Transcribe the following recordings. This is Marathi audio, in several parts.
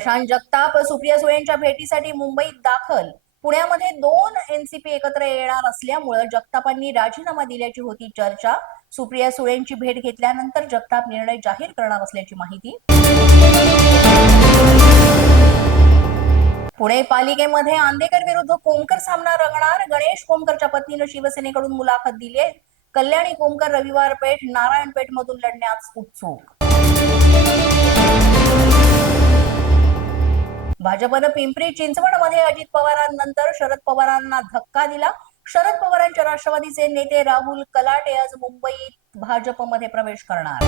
प्रशांत जगताप सुप्रिया सुळेंच्या भेटीसाठी मुंबईत दाखल. पुण्यामध्ये दोन एनसीपी एकत्र येणार असल्यामुळे जगतापांनी राजीनामा दिल्याची होती चर्चा. सुप्रिया सुळेंची भेट घेतल्यानंतर जगताप निर्णय जाहीर करणार असल्याची माहिती. पुणे पालिकेमध्ये आंदेकर विरुद्ध कोमकर सामना रंगणार? गणेश कोमकरच्या पत्नीनं शिवसेनेकडून मुलाखत दिली आहे कल्याणी कोमकर रविवार पेठ नारायण पेठ मधून लढण्यास उत्सुक भाजपनं पिंपरी चिंचवडमध्ये अजित पवारांनंतर शरद पवारांना धक्का दिला. शरद पवारांच्या राष्ट्रवादीचे नेते राहुल कलाटे आज मुंबईत भाजपमध्ये प्रवेश करणार.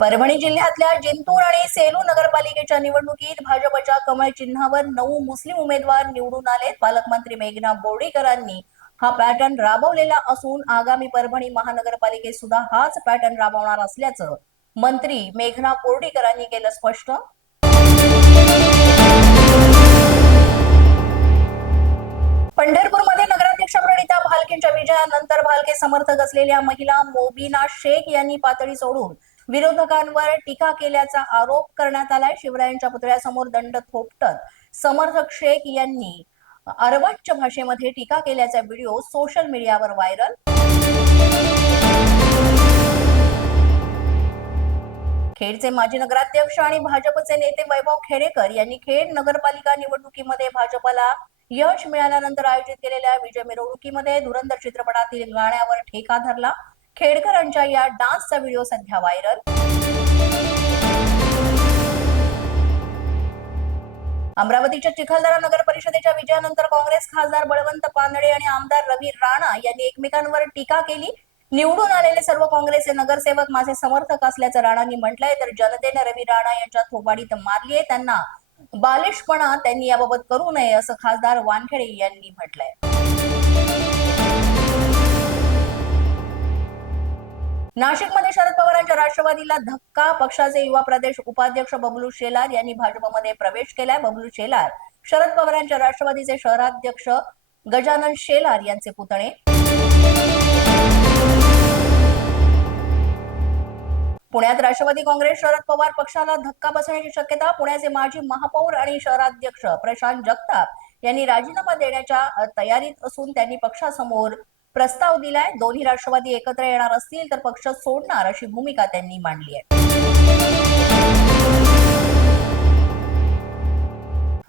परभणी जिल्ह्यातल्या जिंतूर आणि सेलू नगरपालिकेच्या निवडणुकीत भाजपच्या कमळ चिन्हावर नऊ मुस्लिम उमेदवार निवडून आलेत. पालकमंत्री मेघना बोर्डीकरांनी हा पॅटर्न राबवलेला असून आगामी परभणी महानगरपालिकेत सुद्धा हाच पॅटर्न राबवणार असल्याचं मंत्री मेघना बोर्डीकरांनी केलं स्पष्ट. पंढरपूरमध्ये नगराध्यक्ष प्रणिता भालकेंच्या विजयानंतर भालके समर्थक असलेल्या महिला मोबिना शेख यांनी पातळी सोडून विरोधकांवर टीका केल्याचा आरोप करण्यात आलाय. शिवरायांच्या पुतळ्यासमोर दंड थोपटत समर्थक शेख यांनी अर्वाच्य भाषेमध्ये टीका केल्याचा व्हिडिओ सोशल मीडियावर व्हायरल. खेडचे माजी नगराध्यक्ष आणि भाजपचे नेते वैभव खेडेकर यांनी खेड नगरपालिका निवडणुकीमध्ये भाजपला यश मिळाल्यानंतर आयोजित केलेल्या विजय मिरवणुकीमध्ये धुरंधर चित्रपटातील गाण्यावर ठेका धरला. खेडकरांच्या या डान्सचा व्हिडिओ सध्या व्हायरल. अमरावतीच्या चिखलदरा नगर परिषदेच्या विजयानंतर काँग्रेस खासदार बळवंत पानडे आणि आमदार रवी राणा यांनी एकमेकांवर टीका केली. निवडून आलेले सर्व काँग्रेसचे नगरसेवक माझे समर्थक असल्याचं राणांनी म्हटलंय. तर जनतेने रवी राणा यांच्या थोबाडीत मारली आहे. त्यांना बालिशपणा त्यांनी याबाबत करू नये असं खासदार वानखेडे यांनी म्हटलंय. नाशिकमध्ये शरद पवारांच्या राष्ट्रवादीला धक्का पक्षाचे युवा प्रदेश उपाध्यक्ष बबलू शेलार यांनी भाजपमध्ये प्रवेश केलाय. बबलू शेलार शरद पवारांच्या राष्ट्रवादीचे शहराध्यक्ष गजानन शेलार यांचे पुतणे. पुण्यात राष्ट्रवादी काँग्रेस शरद पवार पक्षाला धक्का बसण्याची शक्यता पुण्याचे माजी महापौर आणि शहराध्यक्ष प्रशांत जगताप यांनी राजीनामा देण्याच्या तयारीत असून त्यांनी पक्षासमोर प्रस्ताव दिलाय. दोन्ही राष्ट्रवादी एकत्र येणार असतील तर पक्ष सोडणार अशी भूमिका त्यांनी मांडली आहे.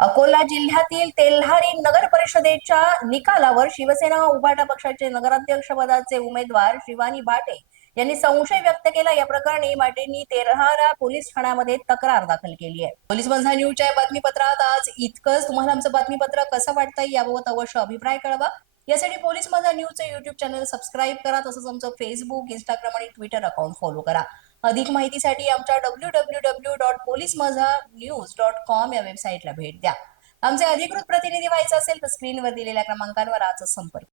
अकोला जिल्ह्यातील तेल्हारी नगर परिषदेच्या निकालावर शिवसेना उभाटा पक्षाचे नगराध्यक्षपदाचे उमेदवार शिवानी भाटे यांनी संशय व्यक्त केला. या प्रकरणी भाटेंनी तेरहारा पोलीस ठाण्यामध्ये तक्रार दाखल केली आहे. पोलीस बंधा न्यूजच्या बातमीपत्रात आज इतकंच. तुम्हाला आमचं बातमीपत्र कसं वाटतंय याबाबत अवश्य अभिप्राय कळवा. यासाठी पोलीस माझा न्यूजचं युट्यूब चॅनल सबस्क्राईब करा. तसंच आमचं फेसबुक इंस्टाग्राम आणि ट्विटर अकाउंट फॉलो करा. अधिक माहितीसाठी आमच्या W W W dot police माझा न्यूज डॉट कॉम या वेबसाईटला भेट द्या. आमचे अधिकृत प्रतिनिधी व्हायचं असेल तर स्क्रीनवर दिलेल्या क्रमांकांवर आजच संपर्क